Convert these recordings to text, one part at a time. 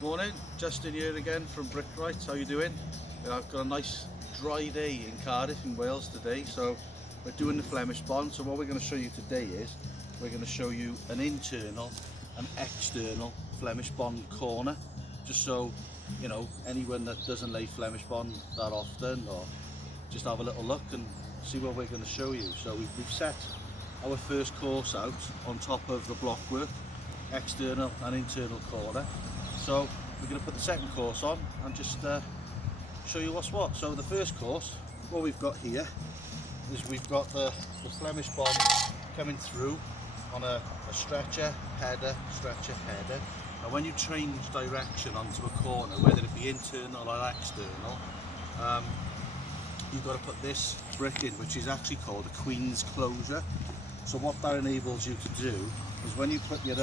Morning, Justin here again from Brickright. How you doing? I've got a nice dry day in Cardiff in Wales today, so we're doing the Flemish bond. So what we're going to show you today is we're going to show you an internal and external Flemish bond corner, just so you know anyone that doesn't lay Flemish bond that often, or just have a little look and see what we're going to show you. So we've set our first course out on top of the blockwork, external and internal corner. So we're going to put the second course on and just show you what's what. So the first course, what we've got here is we've got the Flemish bond coming through on a stretcher header. And when you change direction onto a corner, whether it be internal or external, you've got to put this brick in, which is actually called a Queen's closure. So what that enables you to do is when you put your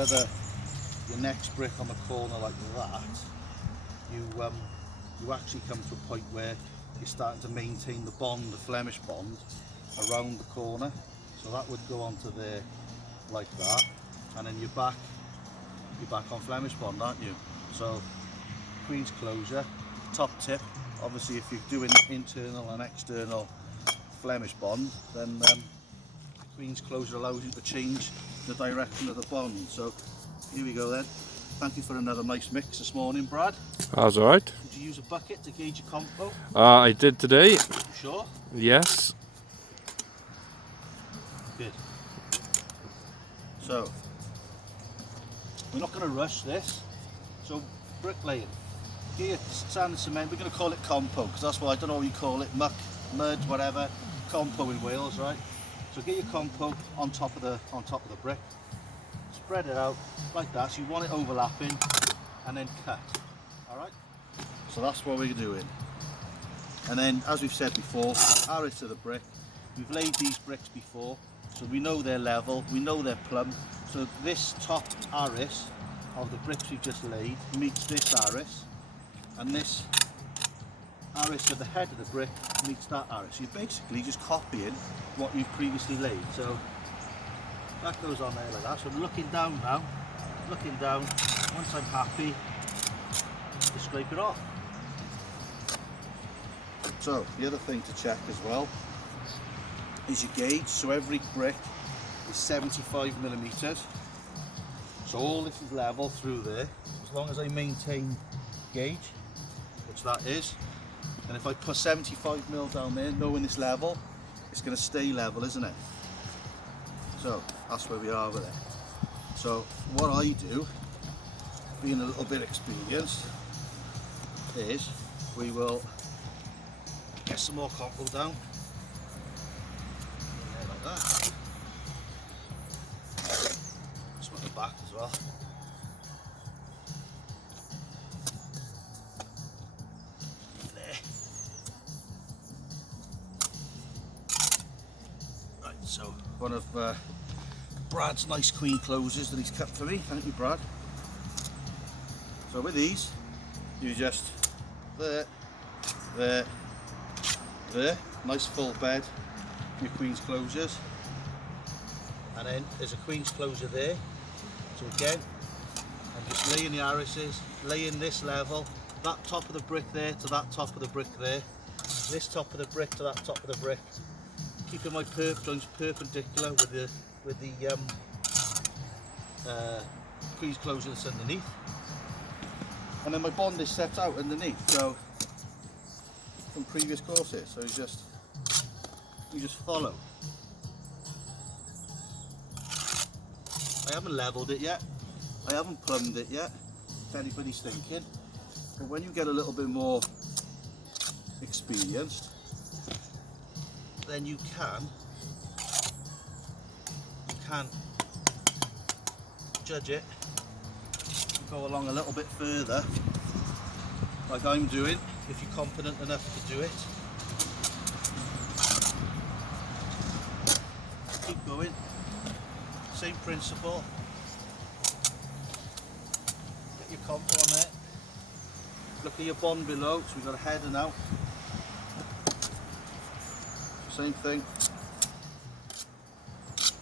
next brick on the corner like that, you actually come to a point where you're starting to maintain the bond, the Flemish bond, around the corner. So that would go onto there like that, and then you're back on Flemish bond, aren't you? So Queen's closure, top tip. Obviously, if you're doing internal and external Flemish bond, then the Queen's closure allows you to change the direction of the bond. So here we go then. Thank you for another nice mix this morning, Brad. That's alright. Did you use a bucket to gauge your compo? I did today. You sure? Yes. Good. So, we're not going to rush this. So, bricklaying. Get your sand and cement. We're going to call it compo, because that's what I don't know what you call it. Muck, mud, whatever. Compo in Wales, right? So get your compo on top of the brick. Spread it out like that, so you want it overlapping, and then cut. Alright? So that's what we're doing. And then, as we've said before, arrow to the brick. We've laid these bricks before, so we know they're level, we know they're plumb. So this top arris of the bricks we've just laid meets this arris, and this arris at the head of the brick meets that arris. So you're basically just copying what you've previously laid. So that goes on there like that. So I'm looking down now, once I'm happy, to scrape it off. So the other thing to check as well is your gauge. So every brick is 75 millimeters. So all this is level through there, as long as I maintain gauge, which that is. And if I put 75 mil down there, knowing it's level, it's going to stay level, isn't it? So that's where we are with it. So what I do, being a little bit experienced, is we will get some more compo down there like that. Some at the back as well. There. Right, so one of Brad's nice Queen closures that he's cut for me. Thank you, Brad. So with these, you just there, nice full bed, your Queen's closures, and then there's a Queen's closure there. So again, I'm just laying the arises, laying this level, that top of the brick there to that top of the brick there, this top of the brick to that top of the brick, keeping my perp joints perpendicular with the Queen's closure that's underneath, and then my bond is set out underneath. So from previous courses, so you just follow. I haven't leveled it yet, I haven't plumbed it yet, if anybody's thinking, but when you get a little bit more experienced, then you can judge it, go along a little bit further, like I'm doing, if you're confident enough to do it. Keep going, same principle, get your compo on there, look at your bond below, so we've got a header now, same thing.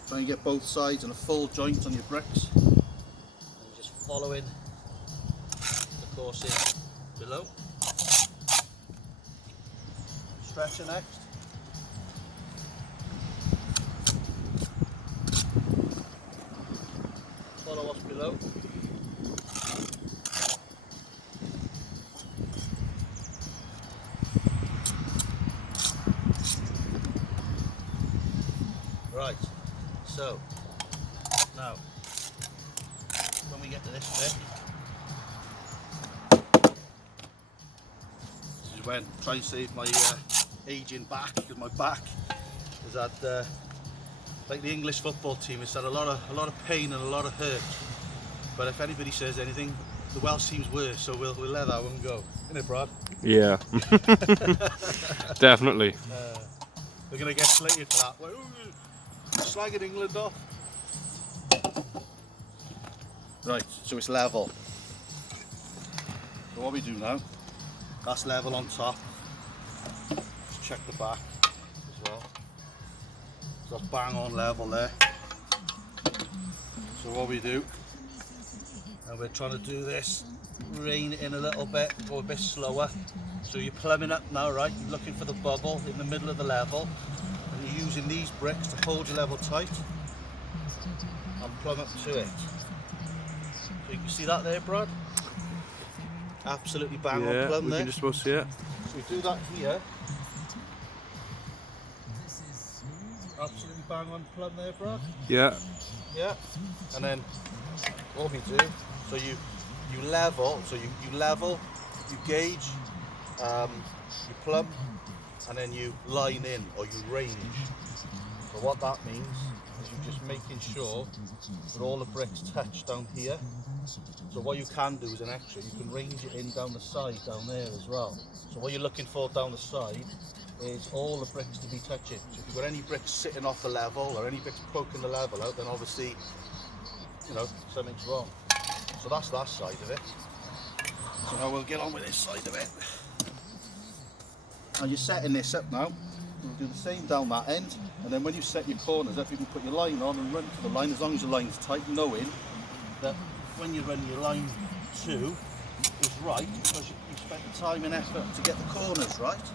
Try and get both sides and a full joint on your bricks, and just following the reinforcing below. Stretcher next. Follow what's below. Right, so now when we get to this bit, this is when I try and save my aging back, because my back is at like the English football team. It's had a lot of pain and a lot of hurt. But if anybody says anything, the Welsh team's worse, so we'll let that one go. Isn't it, Brad? Yeah. Definitely. We're gonna get slated for that. Slagging England off. Right, so it's level. So what we do now, that's level on top. Just check the back as well. So that's bang on level there. So what we do, and we're trying to do this, rein it in a little bit, go a bit slower. So you're plumbing up now, right? You're looking for the bubble in the middle of the level, and you're using these bricks to hold your level tight and plumb up to it. So you can see that there, Brad? Absolutely bang on plumb we there. can just about see it. So we do that here. Absolutely bang on plumb there, Brad. Yeah. Yeah. And then what we do, so you level, so you level, you gauge, you plumb, and then you line in or you range. So what that means is you're just making sure that all the bricks touch down here. So what you can do as an extra, you can range it in down the side down there as well. So what you're looking for down the side is all the bricks to be touching. So if you've got any bricks sitting off the level or any bricks poking the level out, then obviously, you know, something's wrong. So that's that side of it. So now we'll get on with this side of it. Now you're setting this up now. We'll do the same down that end, and then when you set your corners up, you can put your line on and run to the line as long as your line's tight, knowing that when you run your line 2 is right, because you spent the time and effort to get the corners right,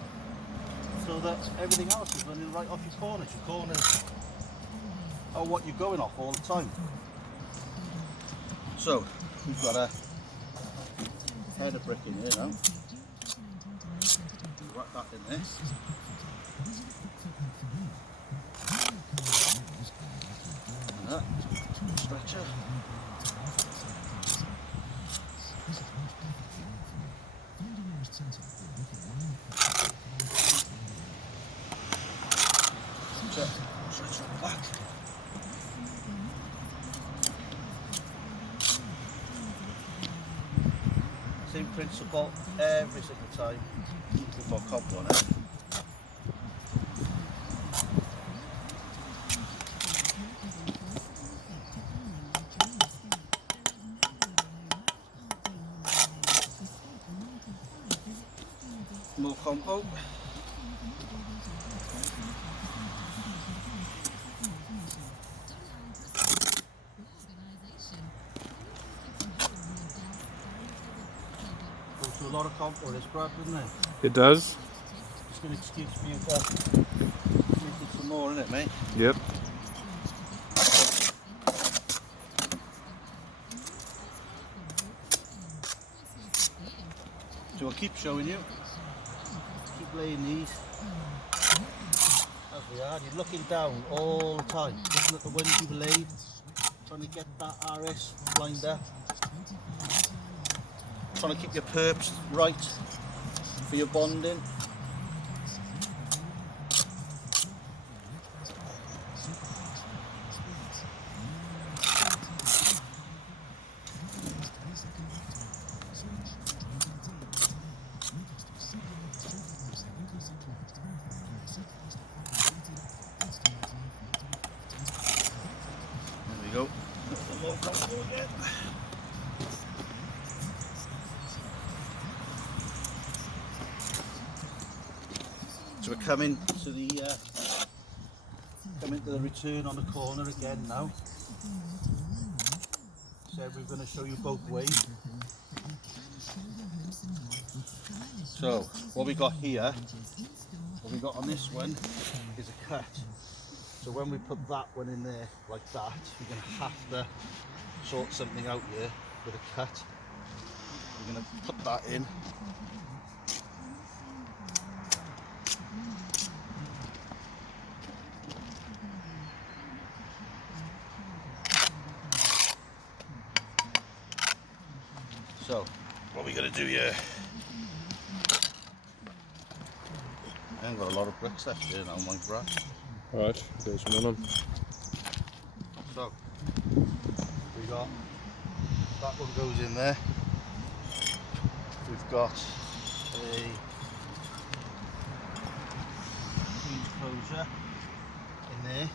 so that everything else is running right off your corners. Your corners are what you're going off all the time. So we've got a head of brick in here now. Wrap that in there. And that stretcher. Stretcher on the back. Same principle every single time. Put more copper on it. More compo. Goes to a lot of compo this, Brad, doesn't it? It does. It's an excuse for you to make some more, isn't it, mate? Yep. So I'll keep showing you. Keep laying these. As we are, you're looking down all the time, looking at the ones you've laid, trying to get that RS lined up. Trying to keep your perps right for your bonding. There we go. More comfortable again. So we're coming to the return on the corner again now. Said we're going to show you both ways. So what we got here, what we got on this one is a cut. So when we put that one in there like that, we're going to have to sort something out here with a cut. We're going to put that in. So what we're going to do here, I haven't got a lot of bricks left here now, my brat. Right, there's one on. So we got that one goes in there. We've got a hinge closure in there,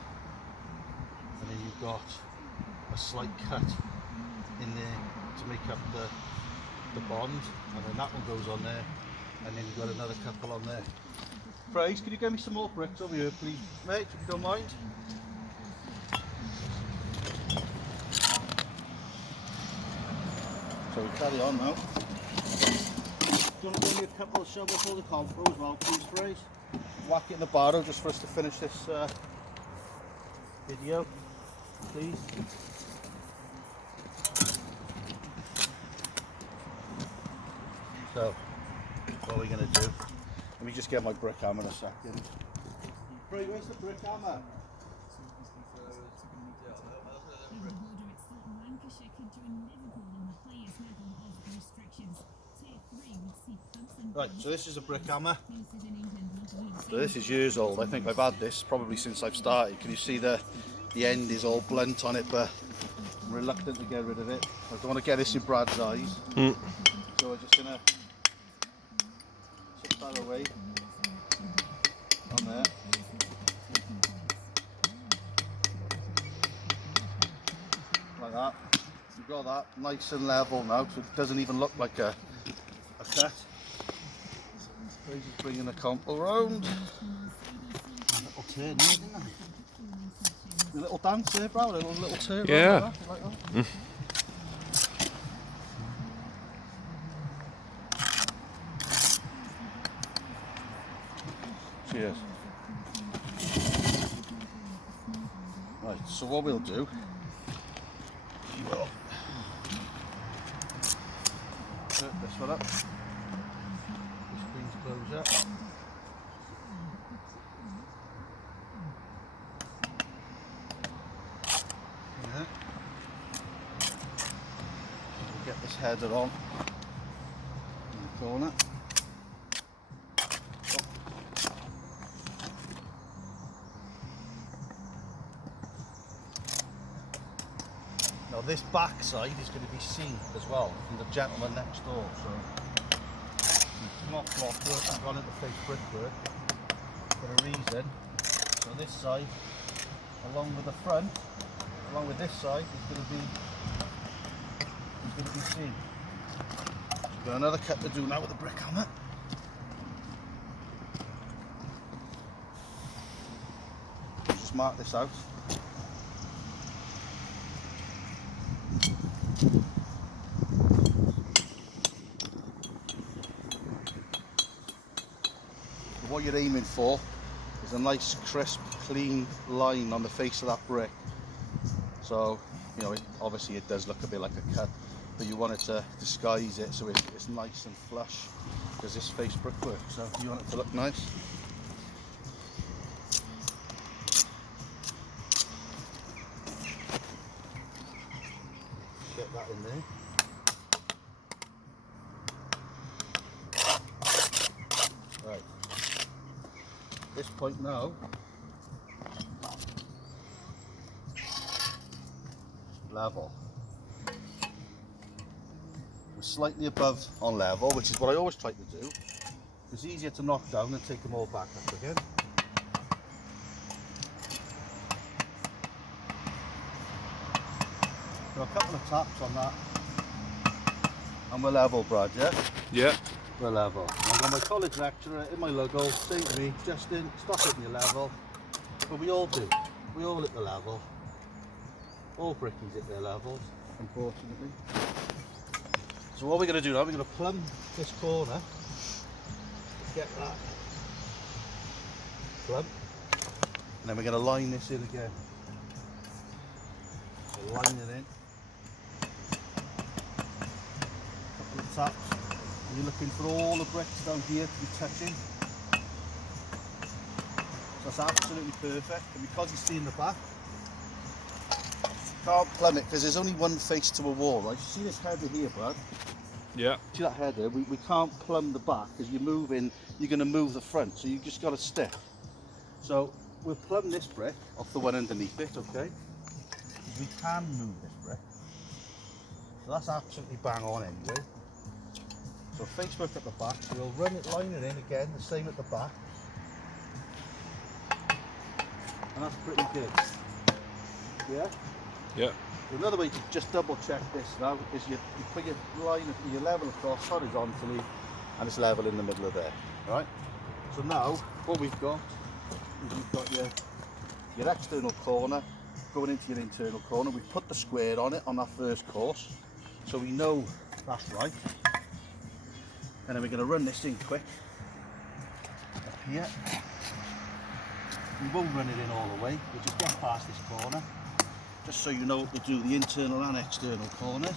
and then you've got a slight cut in there to make up the bond, and then that one goes on there, and then you've got another couple on there. Praise, can you get me some more bricks over here, please, mate, if you don't mind? So we carry on now. Do you want to give me a couple of shovels for the compo as well, please, Praise? Whack it in the barrow just for us to finish this video, please. So, what are we going to do? Let me just get my brick hammer in a second. Praise, where's the brick hammer? Right, so this is a brick hammer. So this is years old. I think I've had this probably since I've started. Can you see the end is all blunt on it, but I'm reluctant to get rid of it. I don't want to get this in Brad's eyes. So we're just gonna chip that away on there. Like that. We've got that nice and level now, so it doesn't even look like a cut. So just bringing the compo round. A little turn there, didn't I? A little dance there, bro. A little turn. Yeah. Like that. Cheers. Right, so what we'll do, we'll set this one up. This screen's closed up. Yeah. We'll get this header on in the corner. Now this back side is going to be seen as well from the gentleman next door, so it's not block work, I've gone into face brickwork for a reason. So this side, along with the front, along with this side, is going to be seen. So we've got another cut to do now with the brick hammer. Just mark this out. What you're aiming for is a nice crisp clean line on the face of that brick, so you know obviously it does look a bit like a cut, but you want it to disguise it so it's nice and flush because this face brickwork, so you want it to look nice. Get that in there. Right. This point now, level. We're slightly above on level, which is what I always try to do. It's easier to knock down and take them all back up again. So a couple of taps on that, and we're level, Brad, yeah? Yeah. We're level. I've got my college lecturer in my logo saying to me, Justin, stop hitting your level. But we all do. We all hit the level. All brickies hit their levels, unfortunately. So what we're going to do now, we're going to plumb this corner get that plumb. And then we're going to line this in again. So line it in. Couple of taps. And you're looking for all the bricks down here to be touching. So that's absolutely perfect. And because you see in the back, you can't plumb it because there's only one face to a wall, right? You see this header here, Brad? Yeah. See that header? We can't plumb the back because you're going to move the front, so you just got to stick. So we'll plumb this brick off the one underneath it, okay? We can move this brick. So that's absolutely bang on anyway. So face brick at the back, so we'll line it in again, the same at the back. And that's pretty good. Yeah? Yeah. So another way to just double check this now is you put your line, your level across horizontally, and it's level in the middle of there. Right? So now what we've got is you've got your external corner going into your internal corner. We've put the square on it on that first course, so we know that's right. And then we're going to run this in quick up here. We won't run it in all the way, we'll just get past this corner, just so you know what to do, the internal and external corners.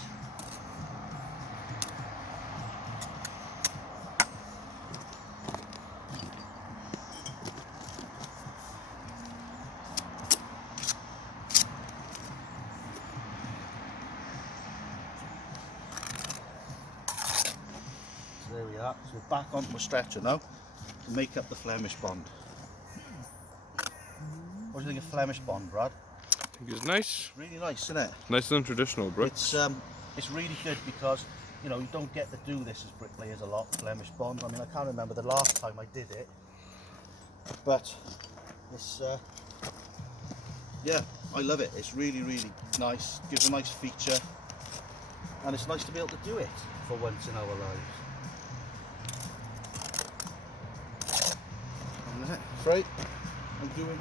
So there we are, so we're back onto a stretcher now to make up the Flemish bond. What do you think of Flemish bond, Brad? I think it's nice. Really nice, isn't it? Nicer than traditional bricks. It's really good because, you know, you don't get to do this as bricklayers a lot, Flemish bond. I mean, I can't remember the last time I did it, but it's yeah, I love it. It's really, really nice. Gives a nice feature, and it's nice to be able to do it for once in our lives. Right, I'm doing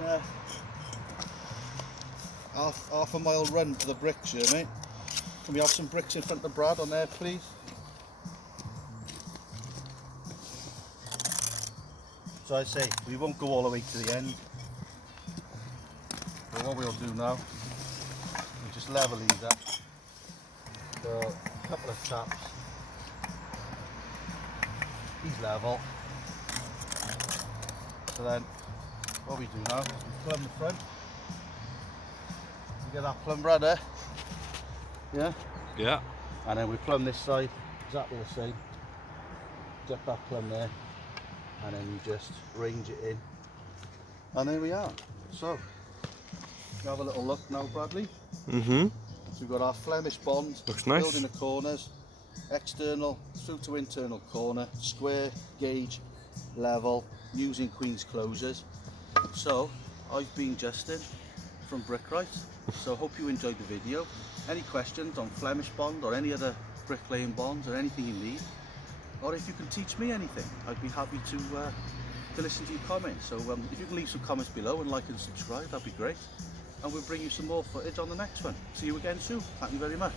half a mile run to the bricks here, mate. Can we have some bricks in front of Brad on there, please? So I say, we won't go all the way to the end. But what we'll do now, we'll just level these up. So, a couple of taps. He's level. So then, what we do now is we plumb the front. You get that plumb, Brad, there? Yeah? Yeah. And then we plumb this side, exactly the same. Get that plumb there, and then you just range it in. And there we are. So, you have a little look now, Bradley. Mm-hmm. So we've got our Flemish bond. Looks nice. Building the corners, external through to internal corner, square, gauge, level, using Queen's closures. So, I've been Justin from Brickright. So hope you enjoyed the video. Any questions on Flemish bond or any other bricklaying bonds or anything you need, or if you can teach me anything, I'd be happy to listen to your comments. So if you can leave some comments below and like and subscribe, that'd be great. And we'll bring you some more footage on the next one. See you again soon. Thank you very much.